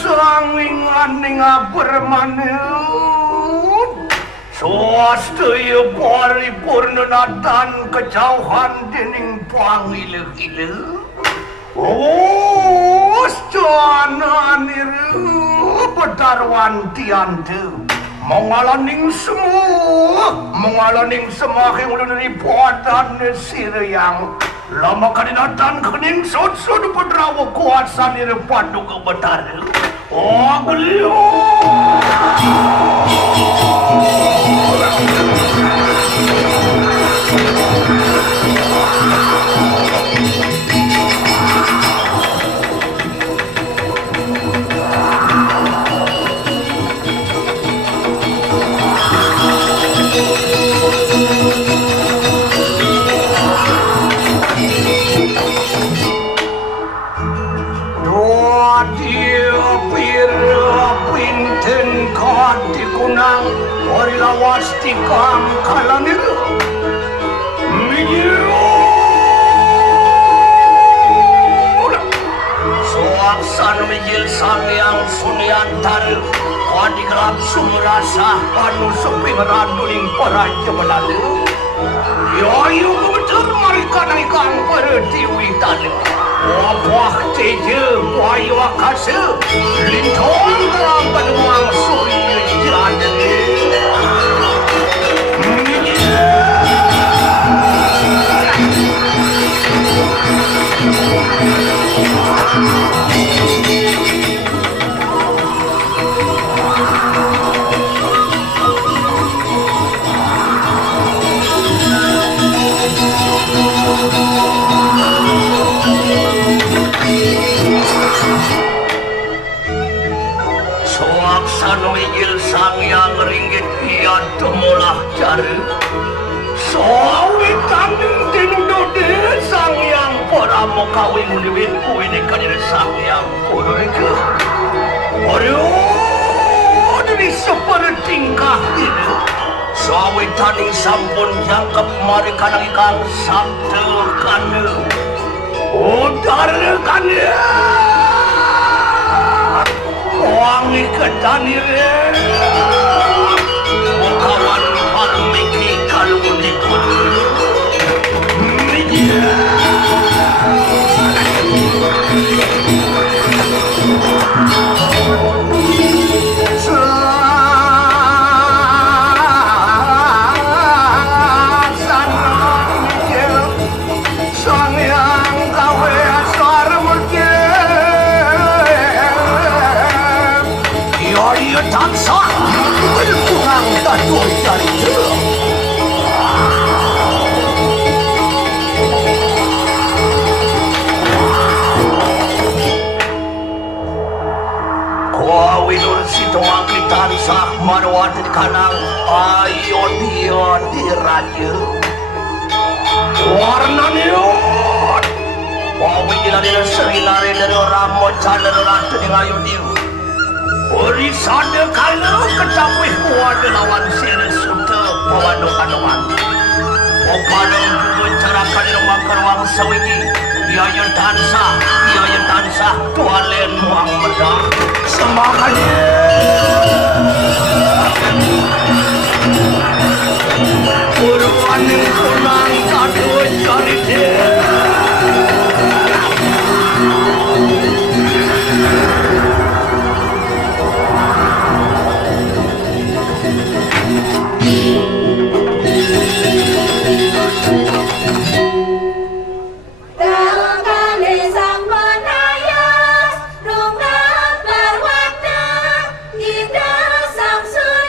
sanginganing bermanut swastaya paripurnatan kejauhan dening pangilih-ilih jananiru pedarwantiantu mengalaning semua ulun ribuatan sirayang lama kadinatan kening sud pedrawa kuasa nire padu kebetar beliau wastikam kalanir soaksan mijil sangyang sunyantar kadigrab sumrasa anu seping randuling paraja benalu yayu kebetul marikan ikan pertiwitan wabah teje wayu akase lintong dalam penuang surya jadani sangyang ringgit iat temulah cari sawitan tinudode sangyang para mokawin uniwin kuwini kanir sangyang kuduike waduh dari seperti tingkah ini sawitan yang sampun jangkep mari kanang ikang sabtu kanu udar kanu wangi ketanire kawan parmiki kalung dikun marwatin kanang ayo dia diraja warna niut wawi jiladina serilari dari orang mocan dari ratu yang ayo dia urisade kalau kecapih kuada lawan siri suta pawadong-adongan opadong juga carakan di rumah keruang sewiji biaya tansah tualen muang medang semangatnya Uruan yang kurang kado cari dia Hãy subscribe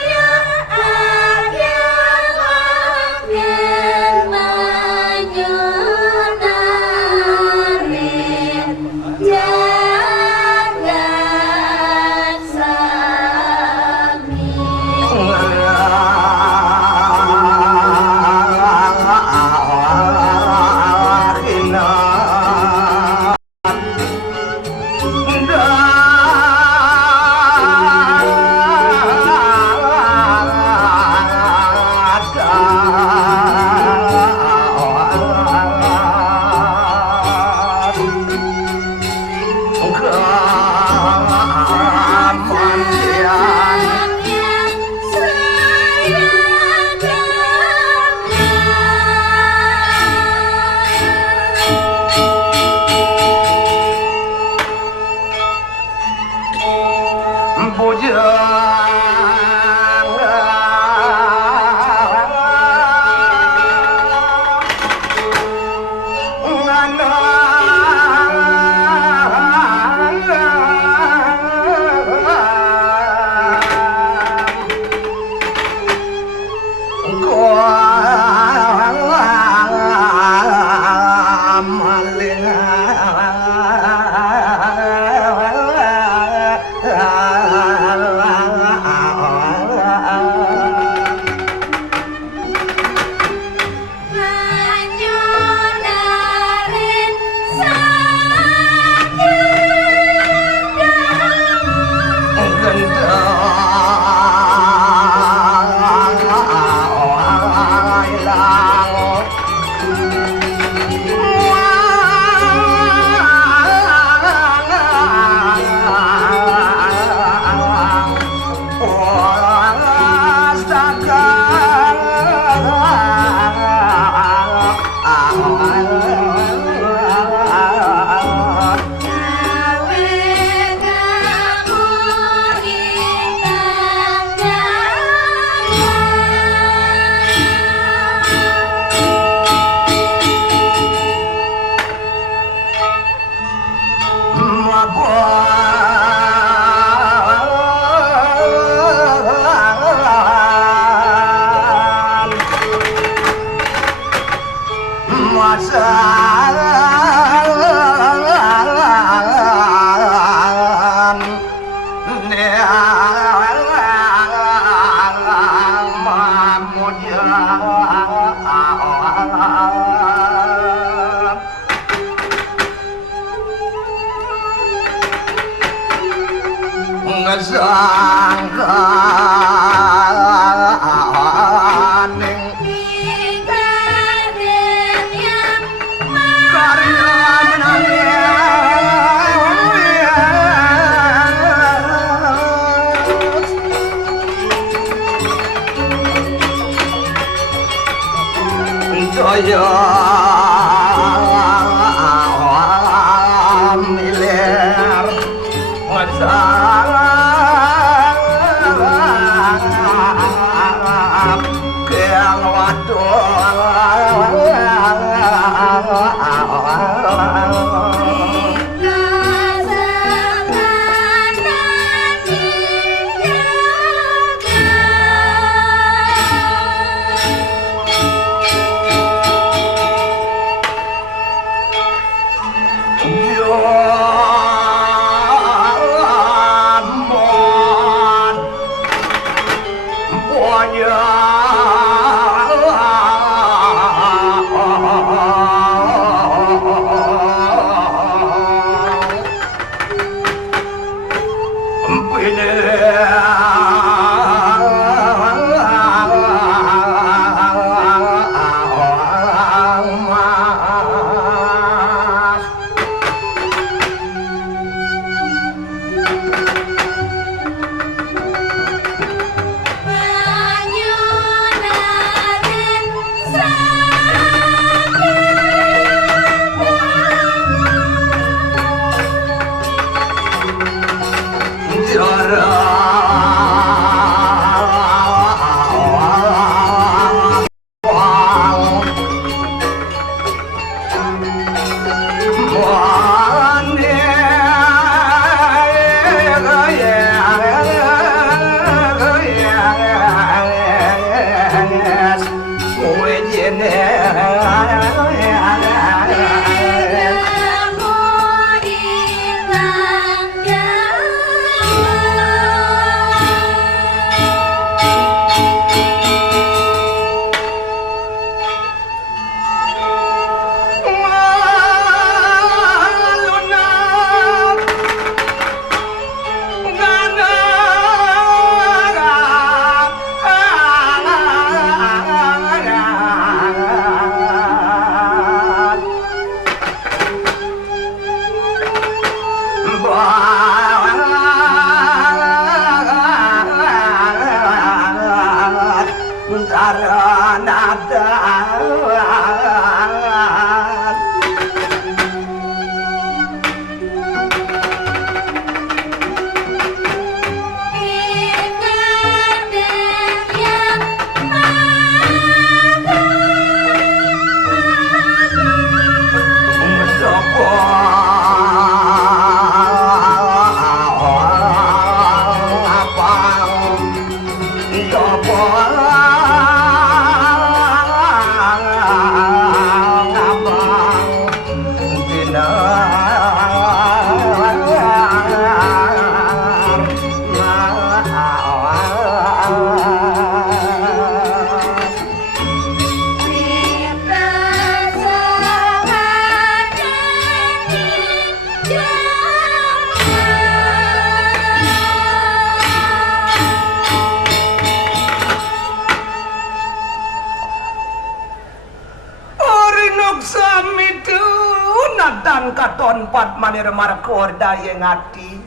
natan katon pat manir markor daya ngati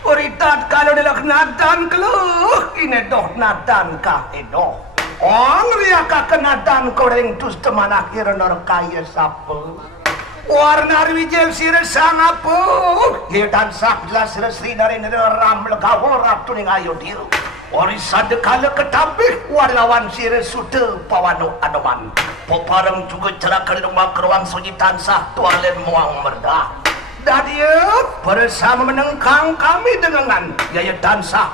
uritat kalau dilak natan keluh ini doh natan kah edoh ong ria kakenatan koreng tus teman akhir nor kaya sapu warna wijel sire sangapu ye dan sak jelas resri dari ram legawor tuning ayo diru ori sadekala ketapih warlawan sire sude pawano anoman poparang juga celaka di rumah keruang sunyi tansah tualen muang merdah Dadia bersama menengkang kami dengan yaya tansah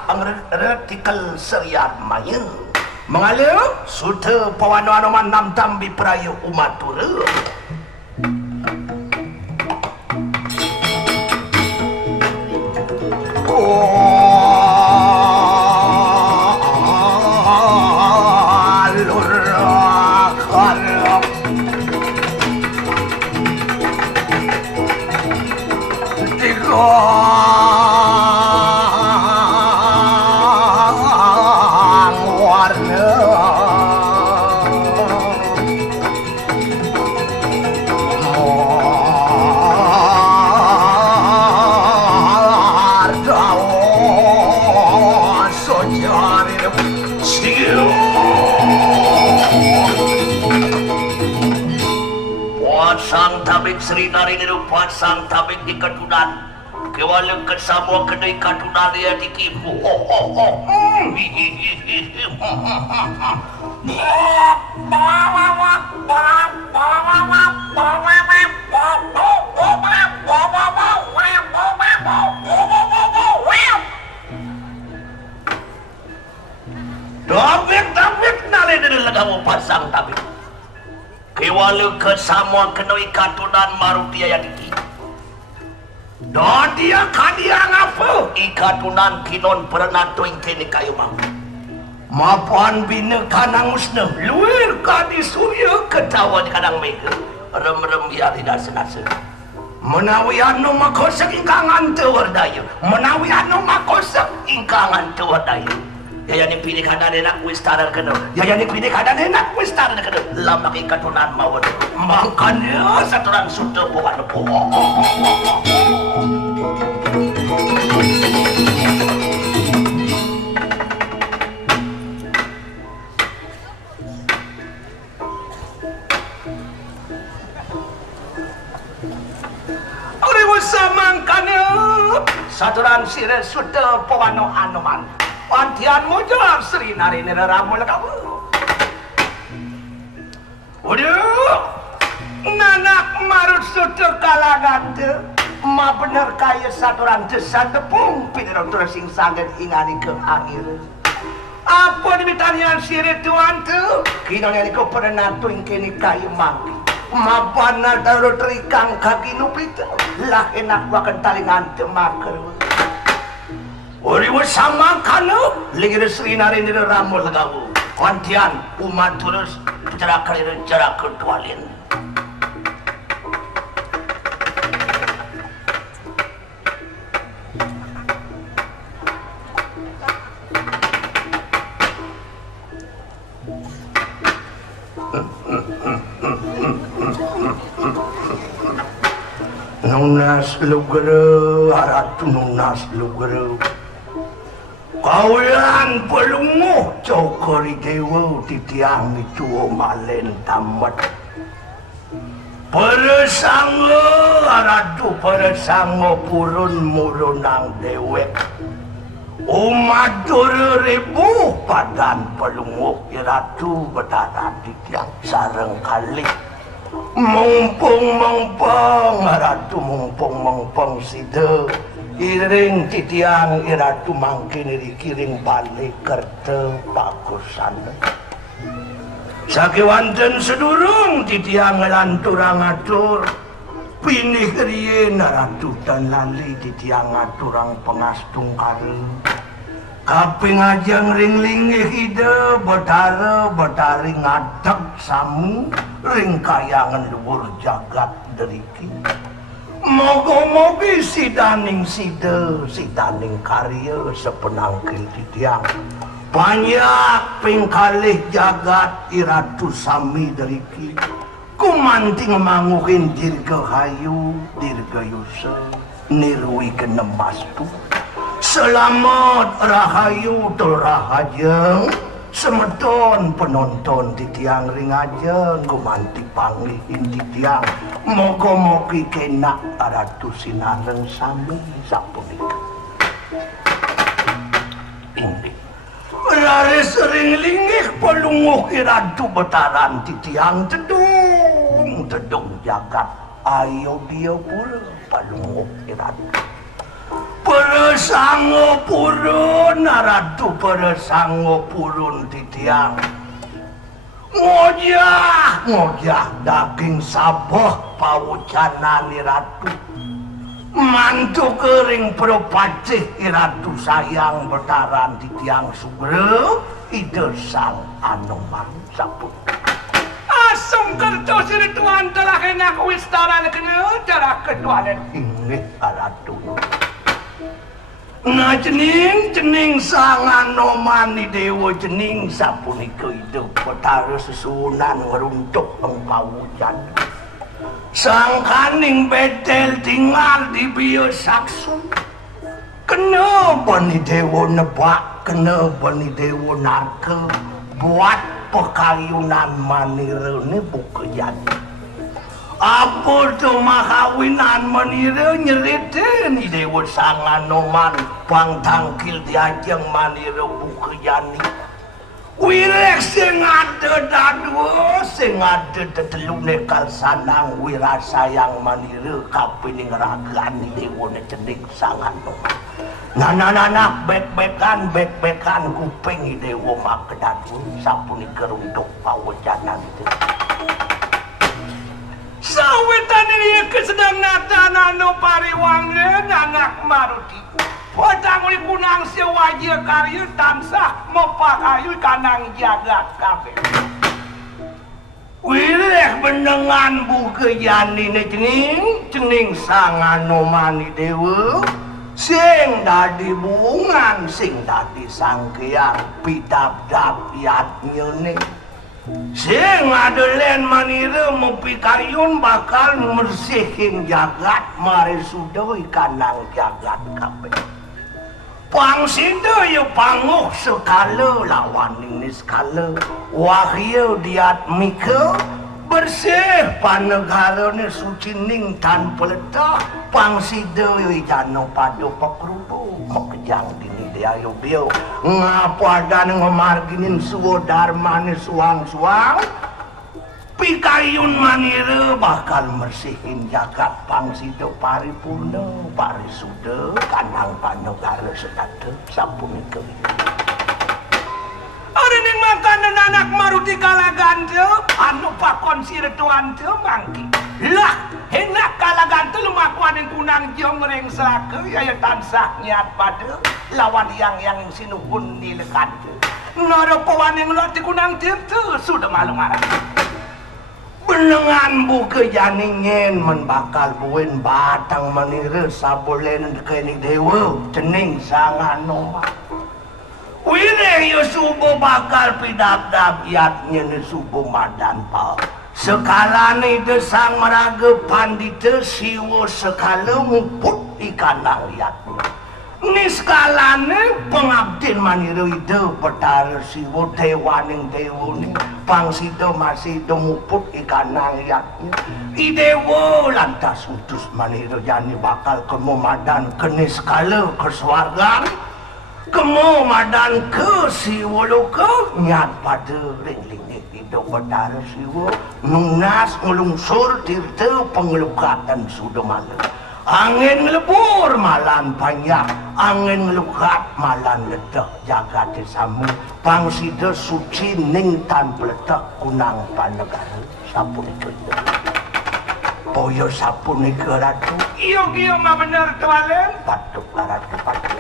artikel seriat main mengalir sude pawano anoman nam tambi perayu umatura Sri nari nirupat sang tabik di katunan kewala kesamua kedai katunan dia dikipu Tabik nari nirupat pasang tabik kewala kesamua kenoi katunan maru dia yang diki dan dia kadia ngapa ikatunan kinon pernah tuing kini kayu mau mapan bina kanang musnah luir kadi surya ketawa di kanang mega rem-rem ya tidak senasa menawi anu makosak ingkangan tewardaya menawi anu makosak ingkangan tewardaya Yaya ni pilih kada enak wis tarar kena. Yaya ni pilih kada enak wis tarar kena. Lama katunan mawon. Makanya saturan sudah bukan bohong. Ori samangkanya saturan sire sudah pawano anoman. Pantian mojar Sri nari neraramul kamu. Waduh, nanak marut sudah kalangan tu, ma bener kaya saturan desa tepung pindah tersing sangat ingani ke akhir. Apa dimitanya siri tuan tu? Kini ni kau pernah tuing kini kaya mati. Ma panah daru terikang kaki nupita, lah enak wakan talingan tu makar. Ori sama kalau lagi Sri nari ramul gabu kontian umat terus cara kalian cara ketualin nunas lugere aratu nunas lugere Kaulan pelunguh cokori dewa titiang itu malen tamat Peresangga aradu peresangga purun murunang dewek Umat 2000 padan pelunguh iratu betara titiang sareng kali Mumpung aradu mumpung sida Iring titiang iratu mangkin kiring balik kerta bagusan. Sakiwanten sedurung titiang lanturang atur. Pinih riye naratu dan lali titiang aturang pengastung kare. Kaping ajang ring linggih ide betare ngadeg samu ring kayangan luhur jagat deriki. Moga-moga si daning karya sepenangkil titiang banyak pingkalih jagat iratu sami deriki kumanting mangukin dirgahayu dirgayusa nirwi kenemastu selamat rahayu tul rahajeng semeton penonton di tiang ringajeng kumanti panglihin di tiang moga-mogi kena aratu sinareng sami sapunika ini rare sering lingih pelunguh iradu betaran di tiang tedung jagat ayo dia pura pelunguh iradu peresango purun aradu peresango purun di tiang ngojah daging sabah pawucanan iradu mantu kering propacih iradu sayang betaran di tiang sugre ide sang anoman saput asum kerto sirituan telah kena kuistaran kena cara kedualan inggih aradu nah jening sang anomani dewa jening sapunika hidup betara sesunan ngeruntuk pengpawujan sang kaning betel tinggal di biyo saksun kenapa ni dewa nebak kenapa ni dewa narke buat pekayunan manira ni bukayan apa tu makawinan manira nyerita ni dewa sang anoman pang tangkil diajeng manira bukayani wirek sing ada dadua sing ada tetelune kalsanang wirasayang manira kapining ragan ni dewa ni cening sang anoman nana bek-bekan kuping ni dewa makedadu sapuni keruntuk pawajanan itu sawetan ini kesedang natana no pariwangen anak maruti potang uli kunang sewajir karya tansah mepakayu kanang jagat kafe wileh benengan bukayani ni cening sang anomani dewa sing dadi bungan sing dadi sangkeyang pidap-dap yatnya ni sing adelen manira mupi karyun bakal mersihin jagat mari sudoi kanang jagat kabeh pangsida yu panguh sekala lawan ini sekala wahyu diat mika bersih panegara ni suci ning tanpa letah pangsida yu jano padu pekrubu mekejang dini dia yu biu ngapa dan ngemarginin suwo dharma ni suang-suang pikayun manira bakal mersihin jagat pangsida paripurna parisuda kanang panegara sedata sapunika ari ning makanan anak maruti kalagante anu pakon sirtuan teu mangki lah enak kalagante lumakuan ing kunang jong ring selaka ya tansah niat pada lawan yang sinuhun dilekante nara pawan ing lot di kunang tirta sudah malu marah benengan buka janingin membakal buin batang manira sabolen dekening dewa cening sang anoman wireh yu subuh bakal pidap-dap yatnya ni subuh madan pa sekala ni desang meraga pandita siwa sekala muput ikanang yatnya ni skala ni pengabdin manira ide betara siwa dewaning dewa ni pangsida masih muput ikanang yatnya idewa lantas utus manira jani bakal kemomadan keni skala keswargan kemomadan ke siwa loka nyat pada ring-ling hidup betara siwa nunas ngelungsur tirta pengelukatan sudah malam angin ngelebur malan panjang angin ngelukat malan ledak jagat samu pangsida suci ning tanpa ledak kunang panegara sapunika poyo sapunika ratu iyo mah bener tualen patuk ratu patuk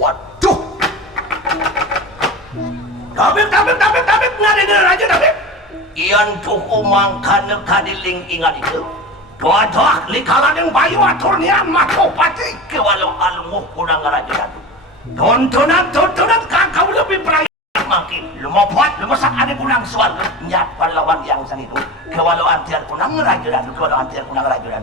waduh tabik ngadina raja tabik ian cukup mangkana kadiling ingat itu doa-doa likalan yang bayu aturnian mako pati ke walau almuh kurang raja datu tontonan kakau lebih perayaan makin mopot lumasak ada kunang suarga nyat pahlawan yang sang itu kewalau antiar kunang raja dan kewalau antiar kunang raja dan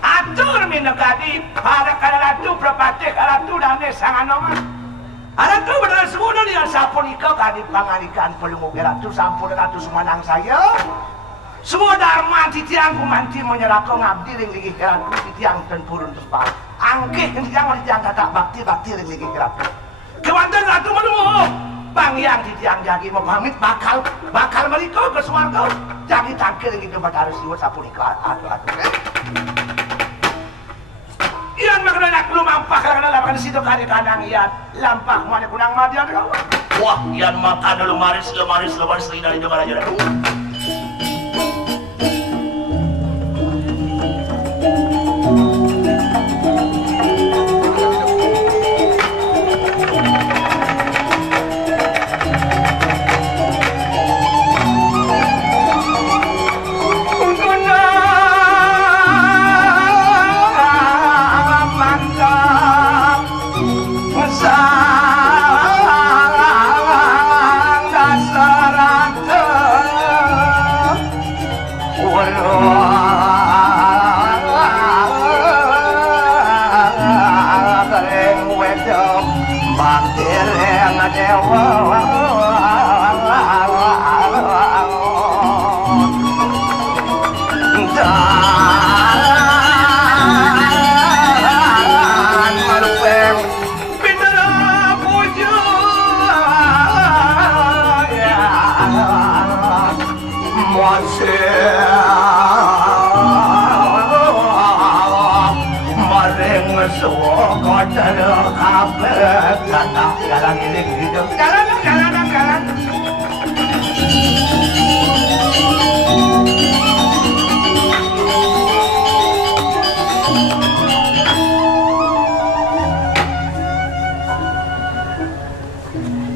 atur minagadi para kalatu prapate kalatu dane sanganoma alatu benar semua dia sampun ikaw kadi pangalikan pelungu geratu sampun ratu sumanang saya semua dharma titiang kumanti menyerahkan ngabdi ring ligi geratu titiang tempurun tepal angke titiang titiang kakak bakti ring ligi geratu kewantan ratu menemu bang yang titiang jagi mau pamit bakal mereka ke suarga jagi tangkir ring kebat harus siwa sampun ikaw aduh iyan magnanak lumampah karena lapan situ kari kanang iyan lampah mana kunang madian kau wah iyan makan lumaris dari dengar aja Jalan.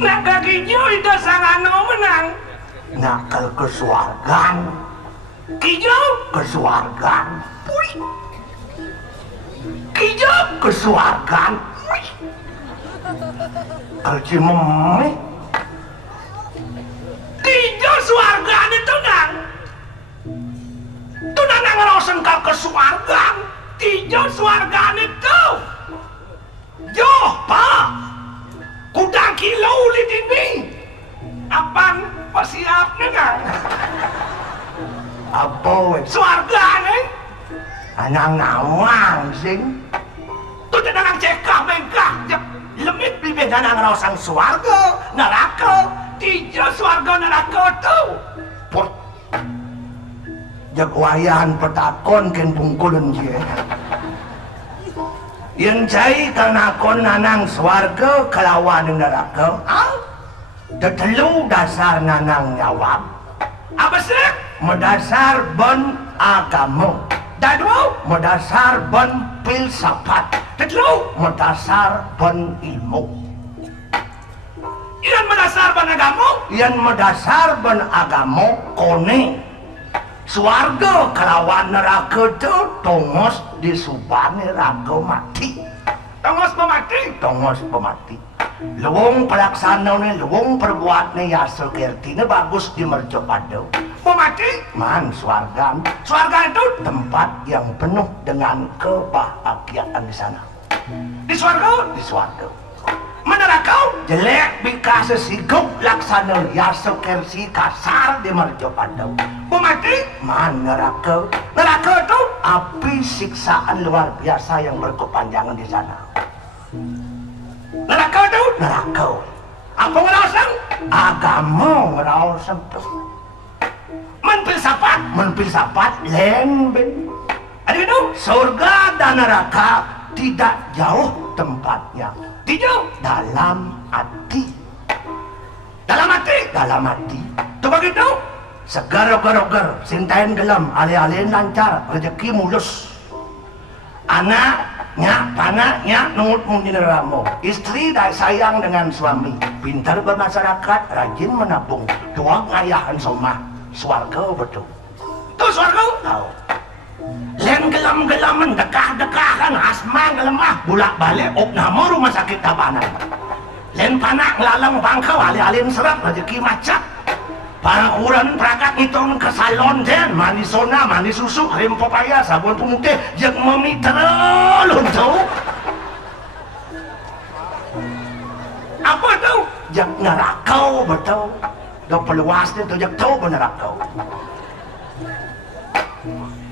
Nak kaki hijau itu sangat menang. Nakal kesuargan. Hijau kesuargan. Hijau kesuargan. Alcimome hijau suargan itu nang ngerosen kal kesuargan hijau suargan itu joh pak kuda kilo ulit ini apaan pasiapnya nang apa suargan anang nawang sing tuh jangan cekah mengkah lemit bibir dan ngerosang suarga neraka tiga suarga neraka tu put jagwayan petakon ken pungkulun je yang cai karena kon nanang suarga kelawan neraka tetelu dasar nanang jawab apa sih mendasar ben agama dadu mendasar ben filsafat tetelu mendasar ben ilmu iyan mendasar ben agama iyan mendasar ben agama kone suarga kelawan neraka itu tongos disubane raga mati tongos pemati luwung pelaksana ni luwung perbuat ni yasa kerti ni bagus di merjo padu pemati man suarga itu tempat yang penuh dengan kebahagiaan di sana di suarga meneraka jelek bika sesiguk laksana yasa kersi kasar di merjo padu pemati man neraka itu api siksaan luar biasa yang berkepanjangan di sana neraka apa ngerasang agama ngerasang tuh menfilsafat lembeng ada itu surga dan neraka tidak jauh tempatnya tidak dalam hati itu begitu segar ogar sintain gelam alih-alih lancar rezeki mulus anaknya panaknya nungut mengineramu istri dan sayang dengan suami pintar bermasyarakat rajin menabung doang ayahan somah swarga betul tuh swarga tahu Len gelam-gelaman dekah-dekahan asma ngelemah bolak-balik opnamo rumah sakit Tabanan. Len panak ngelalang bangkau alih-alih serap rezeki macak. Pangkuran perangkat ngitung ke salon den mani sona, mani susu, krim papaya, sabun pemutih yang mami terlalu tahu. Apa tu? Jak nerakau betul. Dah peluasnya tu jak tahu benerakau.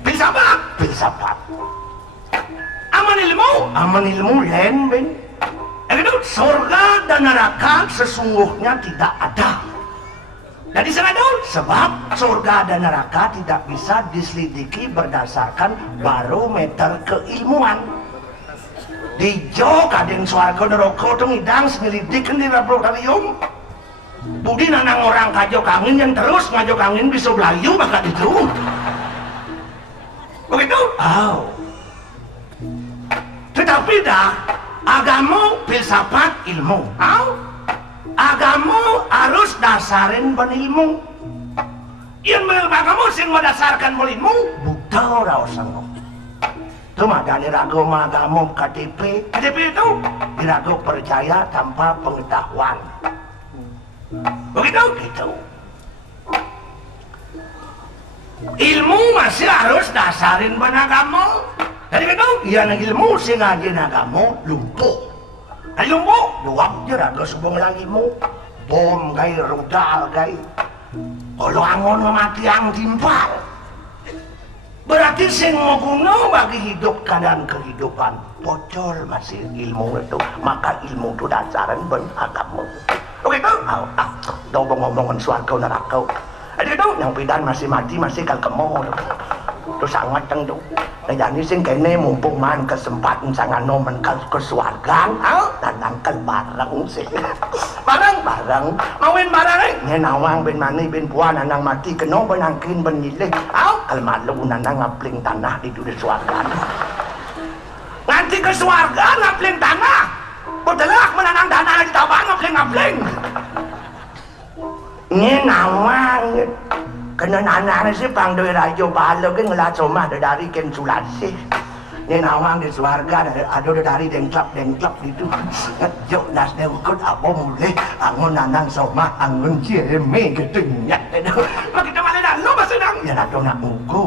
Filsafat, filsafat. Aman ilmu len ben. Itu surga dan neraka sesungguhnya tidak ada. Jadi sebab surga dan neraka tidak bisa diselidiki berdasarkan barometer keilmuan. Di jauh kadang suarga neraka itu ngidang selidikkan di laboratorium. Budi nanang orang kajok angin yang terus ngajok angin bisa belayu maka itu. Begitu? Oh. Tetapi dah agama filsafat ilmu. Oh. Agama harus dasarin benilmu. Yang agama sing mendasarkan benilmu buta orang sanggup. Itu mah dari agama KTP itu diragu percaya tanpa pengetahuan. Begitu gitu. Ilmu masih harus dasarin ben agama. Jadi gitu, iya ilmu sing ngajin agama lumpuh. Ayo mo, luwag dyan aga subong lagi mo. Bom gay, rudal gay. Kalau angon mati ang timpal. Berarti sing mo kuno bagi hidup kanan kehidupan. Bocor masih ilmu itu. Maka ilmu itu dasaran ben agama. Oke tu? Daw ngomong suarga neraka. Ada tu, yang pidan masih mati masih kalkemo. Itu sangat tentu. Nah jadi sing kene mumpung man kesempatan sangat nomen ke suarga, nanangkan bareng sih. Bareng mawin bareng nyenawang ben mani ben puan nanang mati keno benangkin ben nyilih. Kalau malu nanang ngapling tanah di suarga. Nanti ke suarga ngapling tanah. Betelak menanang tanah di Tabanan ngapling. Nyenawang kena anak sih pang doi rajo balo kan ngelat somah dari ken sulasi. Ni nawang di suarga ada dari dengklap itu. Jok nas dia ukut apa mulai angon nanang somah angon cieme ketingnya. Mak kita mana dah lo masih nang ya nak nak uku.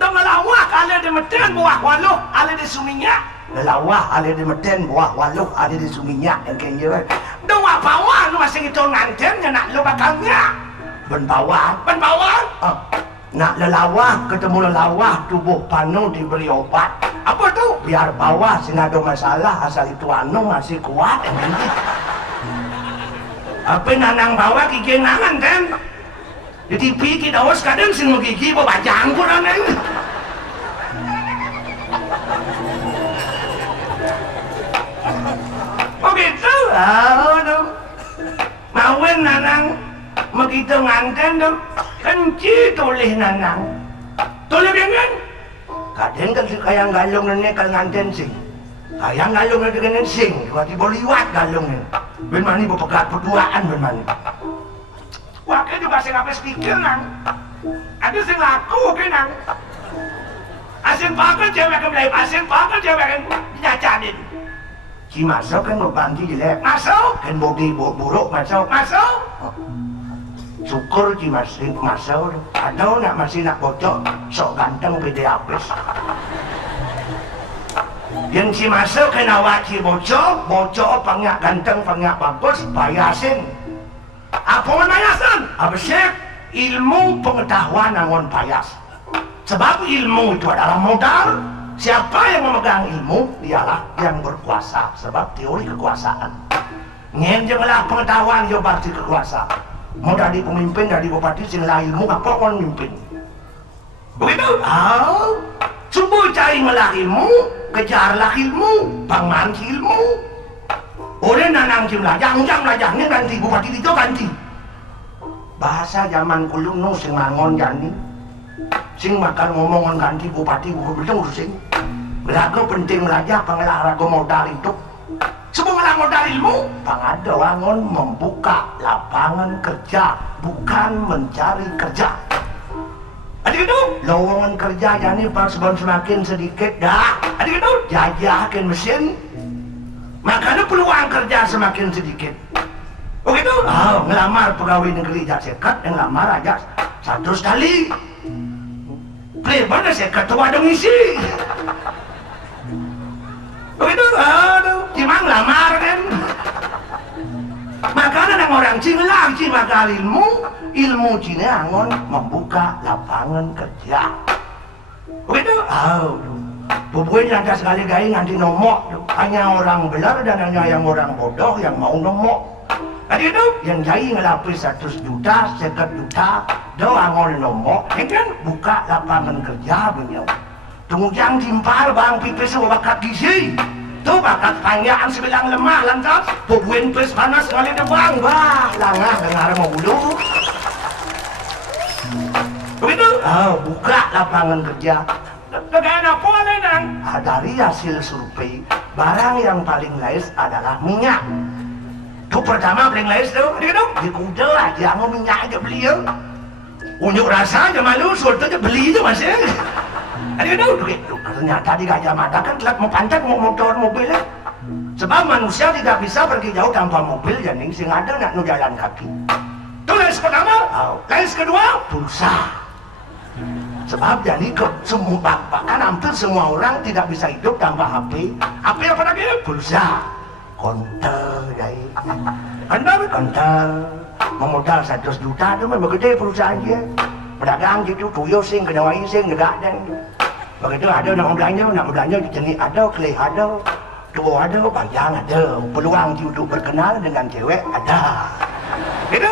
Dong lawak ada di meten buah waluh ada di suminya. Lawak ada di meten buah waluh ada di suminya yang kaya. Dong apa wah lu masih itu nganten ya nak lo bakalnya. Benbawah. Nak lelawah, ketemu lelawah, tubuh panu diberi obat. Apa tu? Biar bawah, sing ada masalah, asal itu anu masih kuat. Apa nanang bawah gigi nangan kan? Di TV kita harus kadang sing mau gigi bawa jangkut aneh. Oh gitu? Mawin nanang begitu nganten dong, kenci tulih nanang. Tulih dengan kadang kan si kayang galung ini kalau nganten sing. Kayang galung ini dengan sing, tiba-tiba liwat galung ini. Ben mani berpegat berduaan ben mani. Wakil juga sing apa pikir nang. Ada sing laku ke nang. Asin pakan cewek kembali, asin pakan cewek kan nyacanin. Si masuk kan berbanti jelek, masuk kan bodi buruk masuk. Syukur di masih masuk atau nak masih nak bocok sok ganteng beda apes yang si masuk kena wajib bocok pangyak ganteng pangyak bagus payasin apa menayasan abisik ilmu pengetahuan angon payas sebab ilmu itu adalah modal. Siapa yang memegang ilmu dialah yang berkuasa sebab teori kekuasaan ngenjenglah pengetahuan yo berarti kekuasaan. Mau dari pemimpin, dari bupati, sing ilmu apa kon mimpin. Begitu? Subuh cari melah ilmu, kejarlah ilmu, pangan ilmu. Oleh nanang jumlah, jangan lajangnya ganti bupati itu ganti. Bahasa zaman kuno sing mangon jani, sing makan ngomongan ganti bupati buku betul sing. Belaga penting belajar pengelah raga modal itu. Semua modal ilmu, pangado wangon membuka lapangan kerja, bukan mencari kerja. Adik itu lowongan kerja jadi pas semakin sedikit dah. Adik itu jajakin mesin. Makanya peluang kerja semakin sedikit. Oh gitu? Ngelamar pegawai negeri jak sekat, ngelamar aja 100 kali. Play mana sekat tu ada ngisi. Oh gitu? Aduh, cuma ngelamar kan. Makanya yang orang Cina lagi bakal ilmu Cina angon membuka lapangan kerja. Begitu? Bubuin yang ada sekali gaya nganti nomok. Hanya orang belar dan hanya yang orang bodoh yang mau nomok. Tadi itu yang jai ngelapis 100 juta, 1 juta, do angon nomok. Kan buka lapangan kerja beliau. Tunggu yang timpal bang pipis bakat gizi. Tuh bakat panjang sebilang lemah lantas bubuin pes panas kali debang bah langah dengar mau bulu begitu buka lapangan kerja dengan apa nang dari hasil survei barang yang paling laris adalah minyak tuh pertama paling laris tuh gitu di kuda aja mau minyak aja beli ya unjuk rasa aja malu survei aja beli itu masih aduh, ternyata di Gajah Mada kan telat mempanjat motor mobil ya. Sebab manusia tidak bisa pergi jauh tanpa mobil jadi sing ada nak jalan kaki. Itu lais pertama, lais kedua pulsa. Sebab jadi semua bahkan hampir semua orang tidak bisa hidup tanpa HP. HP apa lagi? Pulsa. Konter jadi. Konter. Memodal 100 juta itu memang gede perusahaan dia. Pedagang gitu, tuyul sing, kenawain sing, negak dan begitu ada nak belanja jenis ada, kelih ada, tua ada, panjang ada, peluang untuk berkenal dengan cewek ada. Itu,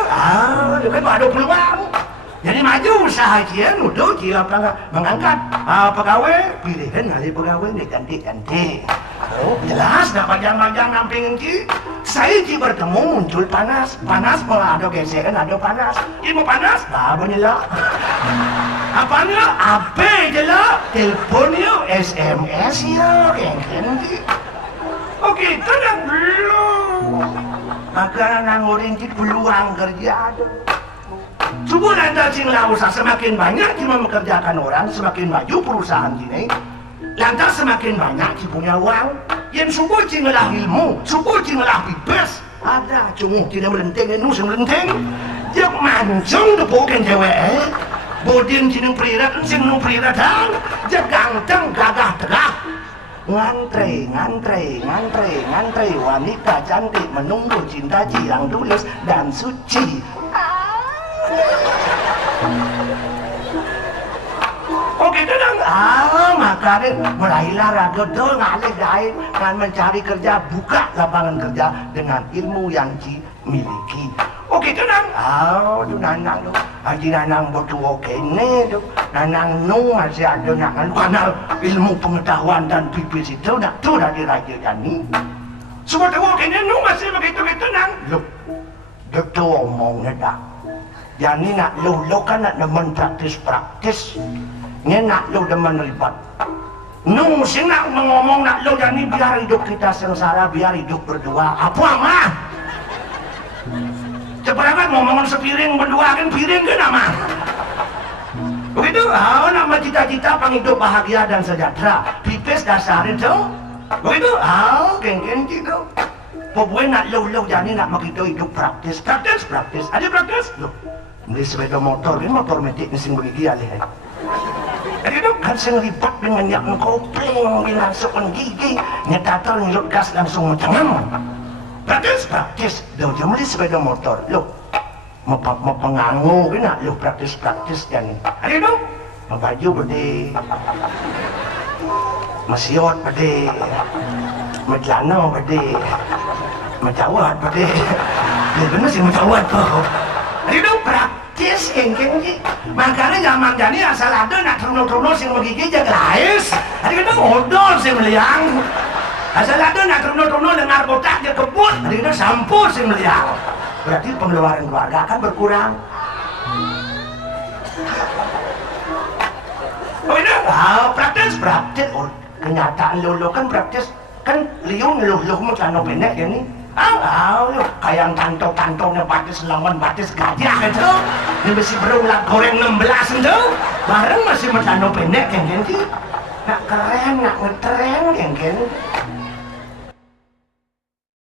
kan ada peluang. Jadi maju usaha dia, nuduh dia mengangkat pegawai, pilihan hari pegawai diganti-ganti. Jelas nak panjang-panjang nampingin ki. Saya ki bertemu muncul panas malah ada gesekan, ada panas. Ibu panas, apa nyela? Apanya? Apa jela? Teleponnya, SMS ya, kengken ki. Oke, tenang belum. Maka nangurin ki peluang kerja ada. Subur anda cinglah usaha semakin banyak cuma mengerjakan orang, semakin maju perusahaan ini. Lantas semakin banyak si punya uang. Yang subur cinglah ilmu, subur cinglah bebas. Ada cuma tidak melenteng, nusung melenteng. Dia mancung depokan cewek. Bodin cinung prirat, sing nung priratan. Dia ganteng, gagah, tegak. Ngantre wanita cantik menunggu cinta yang tulus dan suci. Oke tenang, makanya mulailah raga tuh ngalih dain dengan mencari kerja, buka lapangan kerja dengan ilmu yang dimiliki. Oke tenang, tuh nanang tuh, haji nanang bodoh oke nih tuh, nanang nu masih ada nangan karena ilmu pengetahuan dan pipis itu nak tuh dari Raja Yani. Semua tuh oke nih nu masih begitu tenang, loh, dia tuh omongnya dah. Yani nak lo kan nak demen praktis. Nya nak lo demen ribet. Nung sing nak ngomong nak lo yani biar hidup kita sengsara, biar hidup berdua. Apa mah? Cepat ngomongan sepiring berdua kan piring kan mah. Begitu, nama cita-cita penghidup bahagia dan sejahtera. Pipis dasar itu. Begitu, geng-geng gitu. Pokoknya nak lo jadi nak begitu hidup praktis. Ada praktis? Loh. Beli sepeda motor, ini motor metik mesin begigi alih. Jadi itu kan sing ribet dengan yang kopling, langsung gigi, nyetator ngilut gas langsung mencengam. Praktis. Dia beli sepeda motor, lo mau penganggu, kena lo praktis yang. Ada itu, mau baju berde, masiot berde, mencelana berde, mencawat berde. Dia benar sih mencawat tuh. Itu praktis engkeng ki. Makanya zaman jani asal ada nak trono-trono sing begigi jaga lais. Ada kita odol sing meliang. Asal ada nak trono-trono dengar botak dia kebut. Ada kita sampur sing meliang. Berarti pengeluaran keluarga akan berkurang. Oh ini praktis. Oh, kenyataan lo kan praktis. Kan liung lo macam pendek ya nih. Kayak tantong-tantongnya batis lawan batis gajah itu. Ini besi berulang goreng 16 itu. bareng masih medano pendek geng-geng ki nak keren nak ngetren geng-geng